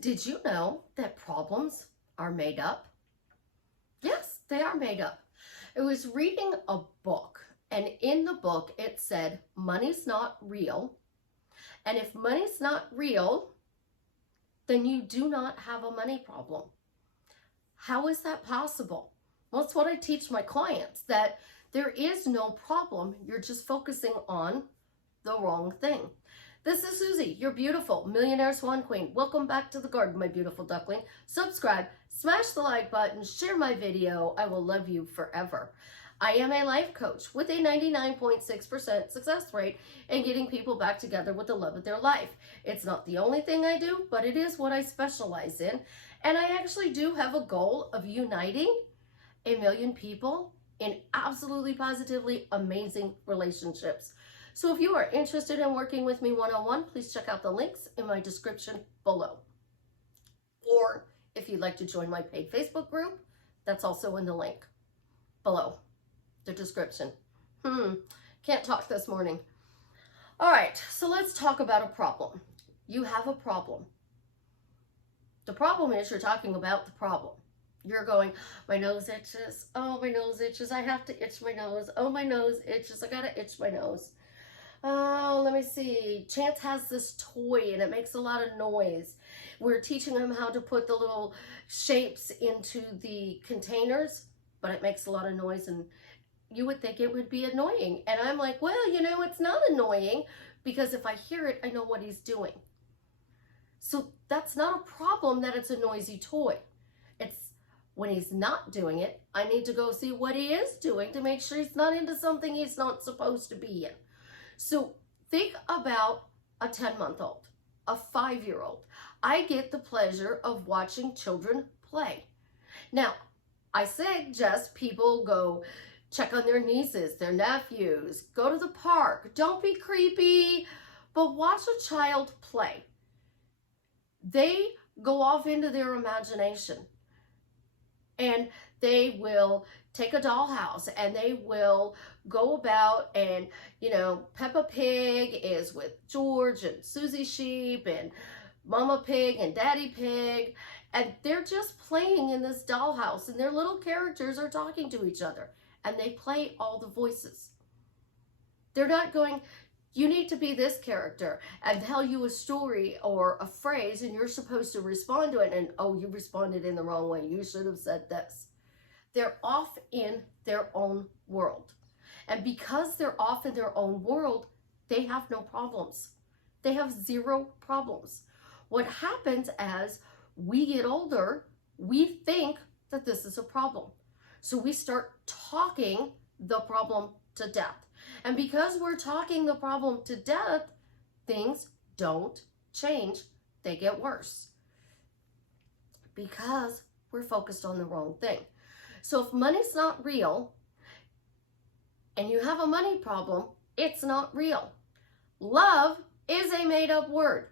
Did you know that problems are made up? Yes, they are made up. I was reading a book, and in the book it said, money's not real. And if money's not real, then you do not have a money problem. How is that possible? Well, it's what I teach my clients, that there is no problem. You're just focusing on the wrong thing. This is Susie, your beautiful millionaire swan queen. Welcome back to the garden, my beautiful duckling. Subscribe, smash the like button, share my video. I will love you forever. I am a life coach with a 99.6% success rate in getting people back together with the love of their life. It's not the only thing I do, but it is what I specialize in. And I actually do have a goal of uniting 1 million people in absolutely positively amazing relationships. So if you are interested in working with me one-on-one, please check out the links in my description below. Or if you'd like to join my paid Facebook group, that's also in the link below the description. Can't talk this morning. All right, so let's talk about a problem. You have a problem. The problem is you're talking about the problem. You're going, my nose itches. Oh, my nose itches. I have to itch my nose. Oh, my nose itches. I gotta itch my nose. Oh, let me see. Chance has this toy and it makes a lot of noise. We're teaching him how to put the little shapes into the containers, but it makes a lot of noise and you would think it would be annoying. And I'm like, well, you know, it's not annoying because if I hear it, I know what he's doing. So that's not a problem that it's a noisy toy. It's when he's not doing it, I need to go see what he is doing to make sure he's not into something he's not supposed to be in. So think about a 10-month-old, a 5-year-old. I get the pleasure of watching children play. Now, I suggest people go check on their nieces, their nephews, go to the park. Don't be creepy, but watch a child play. They go off into their imagination and they will take a dollhouse and they will go about and, you know, Peppa Pig is with George and Susie Sheep and Mama Pig and Daddy Pig, and they're just playing in this dollhouse and their little characters are talking to each other and they play all the voices. They're not going, you need to be this character and tell you a story or a phrase and you're supposed to respond to it and, oh, you responded in the wrong way. You should have said this. They're off in their own world. And because they're off in their own world, they have no problems. They have zero problems. What happens as we get older, we think that this is a problem. So we start talking the problem to death. And because we're talking the problem to death, things don't change. They get worse. Because we're focused on the wrong thing. So if money's not real and you have a money problem, it's not real. Love is a made-up word.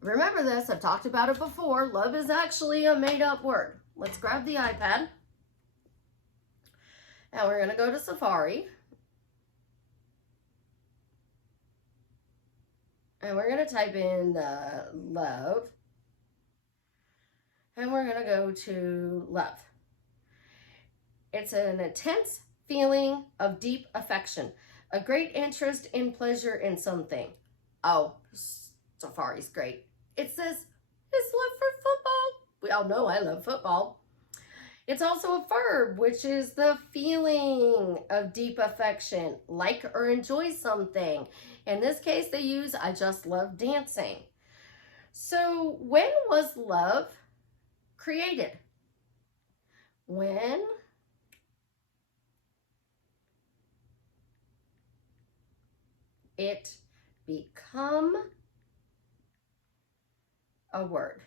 Remember this, I've talked about it before. Love is actually a made-up word. Let's grab the iPad. And we're going to go to Safari. And we're going to type in love. And we're going to go to love. It's an intense feeling of deep affection, a great interest in pleasure in something. Oh, Safari's great. It says his love for football. We all know I love football. It's also a verb, which is the feeling of deep affection, like or enjoy something. In this case, they use I just love dancing. So when was love created? When it become a word.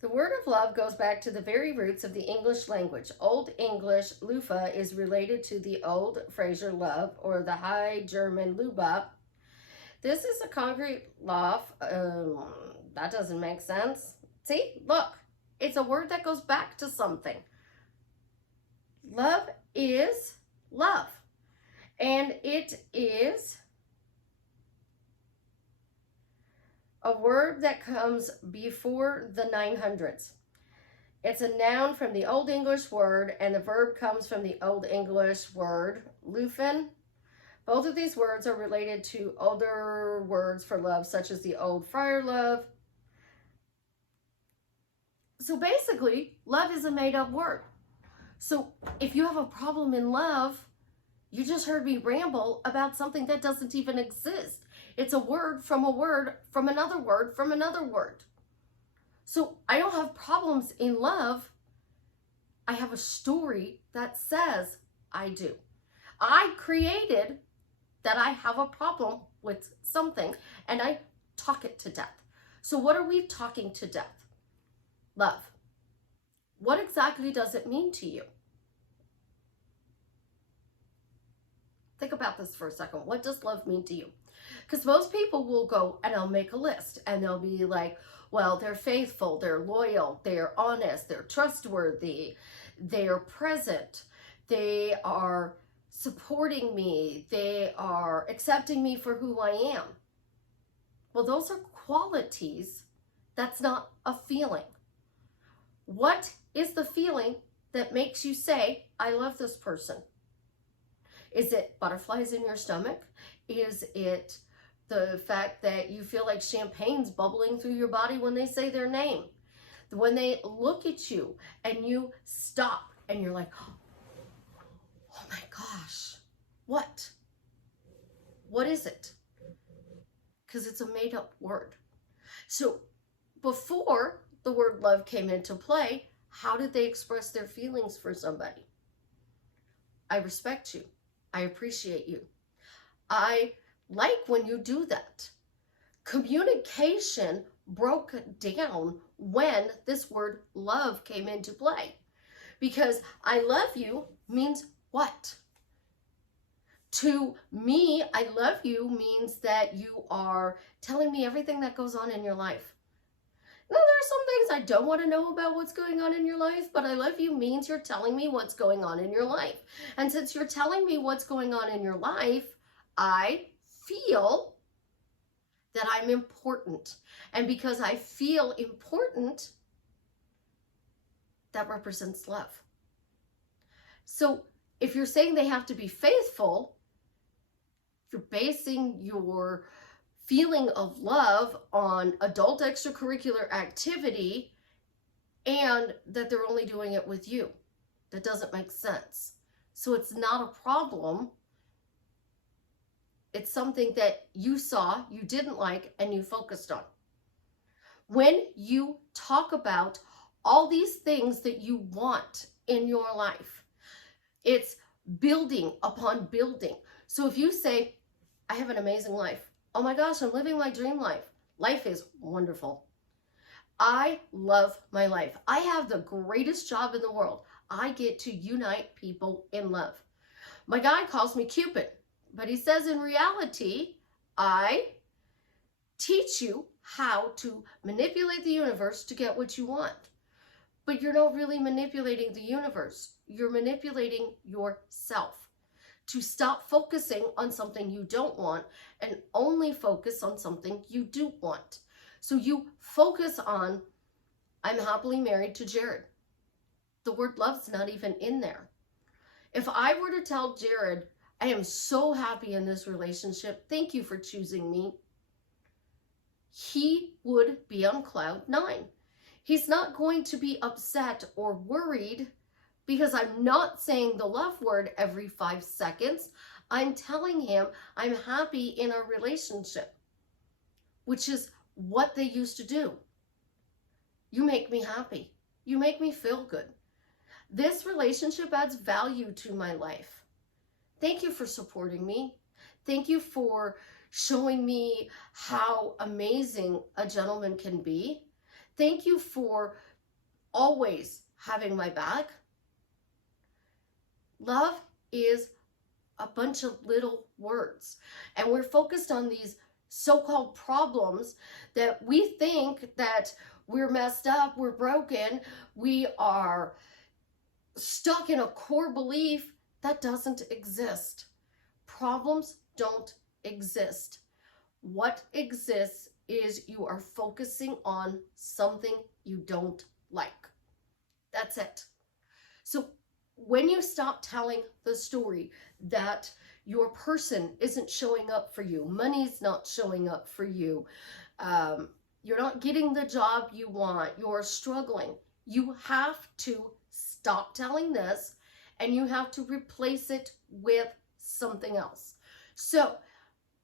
The word of love goes back to the very roots of the English language. Old English Lufa is related to the Old Fraser love or the High German Luba. This is a concrete loft. That doesn't make sense. See, look, it's a word that goes back to something. Love is love. And it is a word that comes before the 900s. It's a noun from the Old English word, and the verb comes from the Old English word lufen. Both of these words are related to older words for love, such as the old friar love. So basically, love is a made-up word. So if you have a problem in love, you just heard me ramble about something that doesn't even exist. It's a word from another word from another word. So I don't have problems in love. I have a story that says I do. I created that I have a problem with something, and I talk it to death. So what are we talking to death? Love. What exactly does it mean to you? Think about this for a second. What does love mean to you? Because most people will go and they'll make a list and they'll be like, well, they're faithful, they're loyal, they're honest, they're trustworthy, they're present, they are supporting me, they are accepting me for who I am. Well, those are qualities. That's not a feeling. What is the feeling that makes you say, I love this person? Is it butterflies in your stomach? Is it the fact that you feel like champagne's bubbling through your body when they say their name? When they look at you and you stop and you're like, oh my gosh, what? What is it? Because it's a made-up word. So before the word love came into play, how did they express their feelings for somebody? I respect you. I appreciate you. I like when you do that. Communication broke down when this word love came into play. Because I love you means what? To me, I love you means that you are telling me everything that goes on in your life. Now, there are some things I don't want to know about what's going on in your life, but I love you means you're telling me what's going on in your life. And since you're telling me what's going on in your life, I feel that I'm important. And because I feel important, that represents love. So if you're saying they have to be faithful, you're basing your feeling of love on adult extracurricular activity and that they're only doing it with you. That doesn't make sense. So it's not a problem. It's something that you saw, you didn't like, and you focused on. When you talk about all these things that you want in your life, it's building upon building. So if you say, I have an amazing life. Oh my gosh, I'm living my dream life. Life is wonderful. I love my life. I have the greatest job in the world. I get to unite people in love. My guy calls me Cupid, but he says in reality, I teach you how to manipulate the universe to get what you want. But you're not really manipulating the universe. You're manipulating yourself to stop focusing on something you don't want and only focus on something you do want. So you focus on, I'm happily married to Jared. The word love's not even in there. If I were to tell Jared, I am so happy in this relationship, thank you for choosing me, he would be on cloud 9. He's not going to be upset or worried because I'm not saying the love word every 5 seconds. I'm telling him I'm happy in our relationship, which is what they used to do. You make me happy. You make me feel good. This relationship adds value to my life. Thank you for supporting me. Thank you for showing me how amazing a gentleman can be. Thank you for always having my back. Love is a bunch of little words, and we're focused on these so-called problems that we think that we're messed up, we're broken, we are stuck in a core belief that doesn't exist. Problems don't exist. What exists is you are focusing on something you don't like. That's it. So when you stop telling the story that your person isn't showing up for you, money's not showing up for you, you're not getting the job you want, you're struggling, you have to stop telling this and you have to replace it with something else. So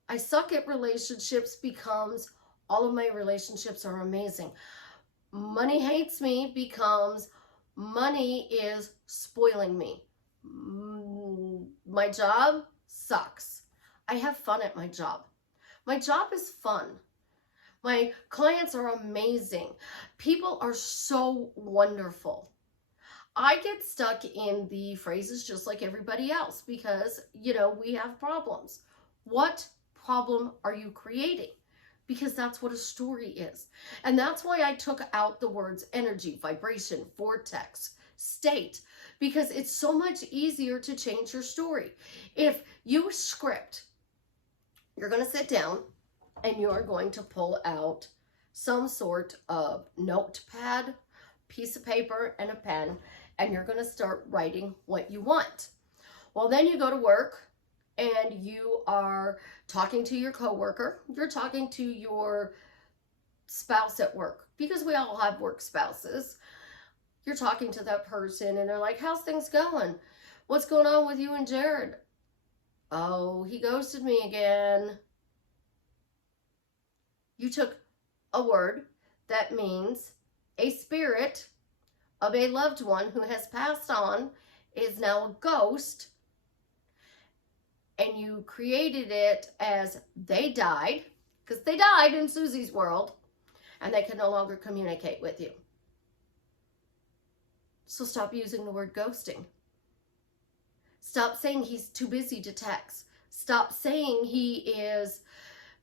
I suck at relationships becomes all of my relationships are amazing. Money hates me becomes money is spoiling me. My job sucks. I have fun at my job. My job is fun. My clients are amazing. People are so wonderful. I get stuck in the phrases just like everybody else because, we have problems. What problem are you creating? Because that's what a story is. And that's why I took out the words energy, vibration, vortex, state, because it's so much easier to change your story. If you script, you're going to sit down and you're going to pull out some sort of notepad, piece of paper, and a pen, and you're going to start writing what you want. Well, then you go to work and you are talking to your coworker, you're talking to your spouse at work, because we all have work spouses. You're talking to that person and they're like, how's things going? What's going on with you and Jared? Oh, he ghosted me again. You took a word that means a spirit of a loved one who has passed on is now a ghost, and you created it as they died, because they died in Susie's world, and they can no longer communicate with you. So stop using the word ghosting. Stop saying he's too busy to text. Stop saying he is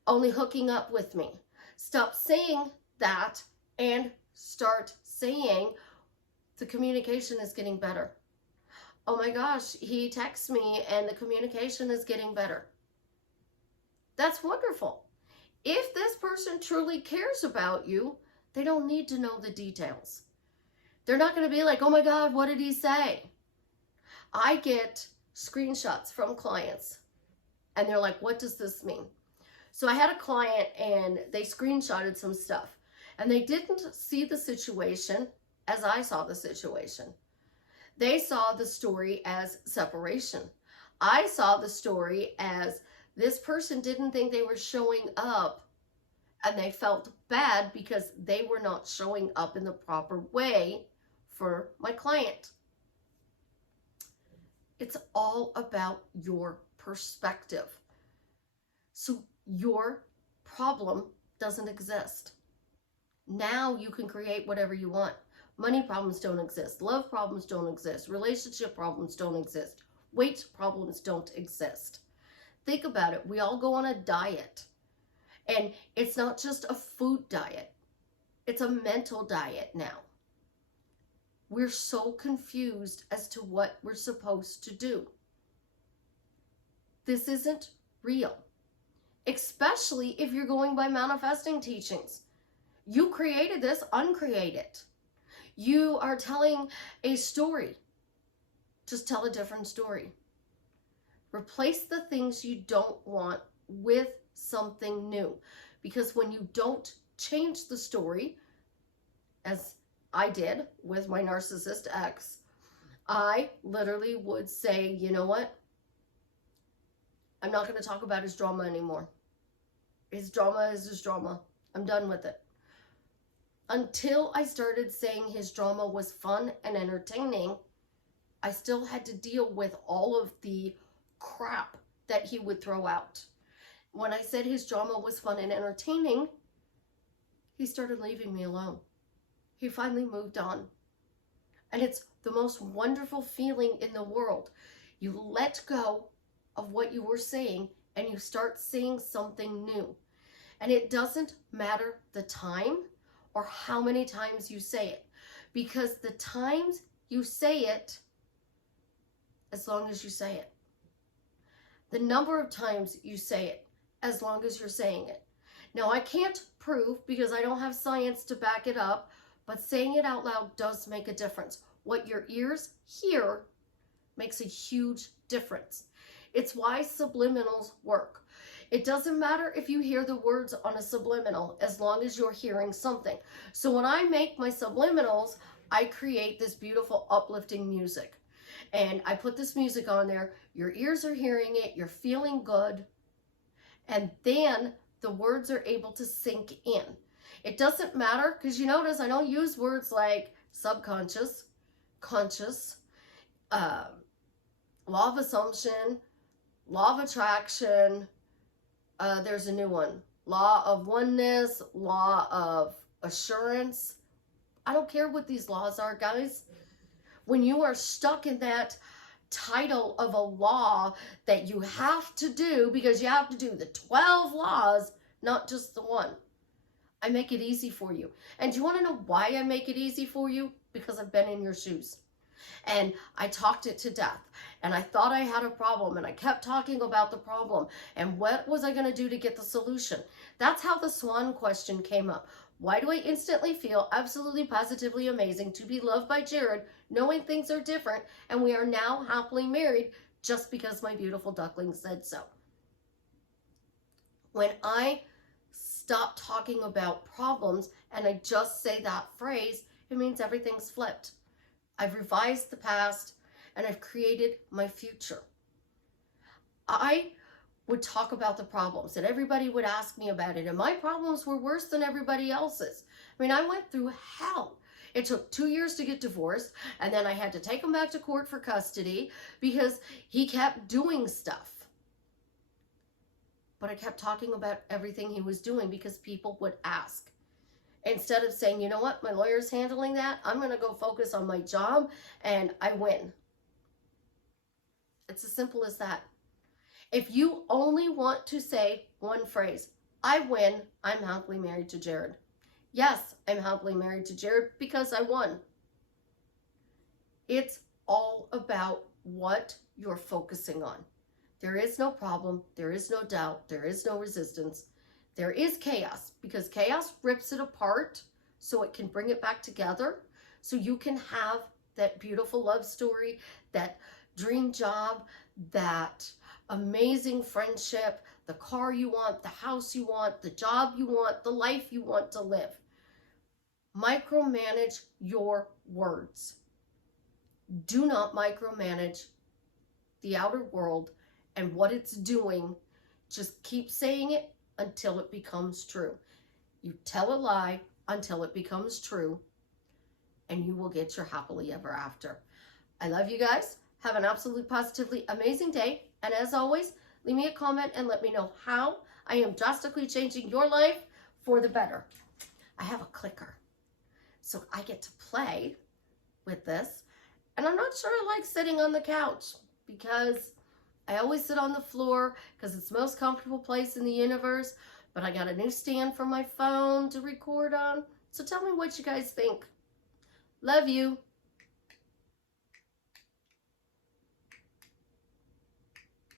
only hooking up with me. Stop saying that and start saying the communication is getting better. Oh my gosh, he texts me and the communication is getting better. That's wonderful. If this person truly cares about you, they don't need to know the details. They're not going to be like, oh my God, what did he say? I get screenshots from clients and they're like, what does this mean? So I had a client and they screenshotted some stuff and they didn't see the situation as I saw the situation. They saw the story as separation. I saw the story as this person didn't think they were showing up and they felt bad because they were not showing up in the proper way for my client. It's all about your perspective. So your problem doesn't exist. Now you can create whatever you want. Money problems don't exist. Love problems don't exist. Relationship problems don't exist. Weight problems don't exist. Think about it. We all go on a diet. And it's not just a food diet. It's a mental diet now. We're so confused as to what we're supposed to do. This isn't real. Especially if you're going by manifesting teachings. You created this, uncreate it. You are telling a story. Just tell a different story. Replace the things you don't want with something new. Because when you don't change the story, as I did with my narcissist ex, I literally would say, you know what? I'm not going to talk about his drama anymore. His drama is his drama. I'm done with it. Until I started saying his drama was fun and entertaining, I still had to deal with all of the crap that he would throw out. When I said his drama was fun and entertaining, he started leaving me alone. He finally moved on. And it's the most wonderful feeling in the world. You let go of what you were saying and you start saying something new. And it doesn't matter the time or how many times you say it, because the times you say it as long as you say it. The number of times you say it, as long as you're saying it. Now, I can't prove because I don't have science to back it up, but saying it out loud does make a difference. What your ears hear makes a huge difference. It's why subliminals work. It doesn't matter if you hear the words on a subliminal as long as you're hearing something. So when I make my subliminals, I create this beautiful uplifting music. And I put this music on there. Your ears are hearing it. You're feeling good. And then the words are able to sink in. It doesn't matter because you notice I don't use words like subconscious, conscious, law of assumption, law of attraction. There's a new one. Law of oneness, law of assurance. I don't care what these laws are, guys. When you are stuck in that title of a law that you have to do because you have to do the 12 laws, not just the one, I make it easy for you. And do you want to know why I make it easy for you? Because I've been in your shoes. And I talked it to death. And I thought I had a problem. And I kept talking about the problem. And what was I going to do to get the solution? That's how the swan question came up. Why do I instantly feel absolutely positively amazing to be loved by Jared, knowing things are different, and we are now happily married just because my beautiful duckling said so? When I stop talking about problems and I just say that phrase, it means everything's flipped. I've revised the past and I've created my future. I would talk about the problems and everybody would ask me about it, and my problems were worse than everybody else's. I mean, I went through hell. It took 2 years to get divorced, and then I had to take him back to court for custody because he kept doing stuff. But I kept talking about everything he was doing because people would ask. Instead of saying, you know what, my lawyer's handling that, I'm going to go focus on my job and I win. It's as simple as that. If you only want to say one phrase, I win, I'm happily married to Jared. Yes, I'm happily married to Jared because I won. It's all about what you're focusing on. There is no problem. There is no doubt. There is no resistance. There is chaos because chaos rips it apart so it can bring it back together so you can have that beautiful love story, that dream job, that amazing friendship, the car you want, the house you want, the job you want, the life you want to live. Micromanage your words. Do not micromanage the outer world and what it's doing. Just keep saying it until it becomes true. You tell a lie until it becomes true, and you will get your happily ever after. I love you guys. Have an absolutely positively amazing day. And as always, leave me a comment and let me know how I am drastically changing your life for the better. I have a clicker, so I get to play with this. And I'm not sure I like sitting on the couch because I always sit on the floor because it's the most comfortable place in the universe. But I got a new stand for my phone to record on. So tell me what you guys think. Love you.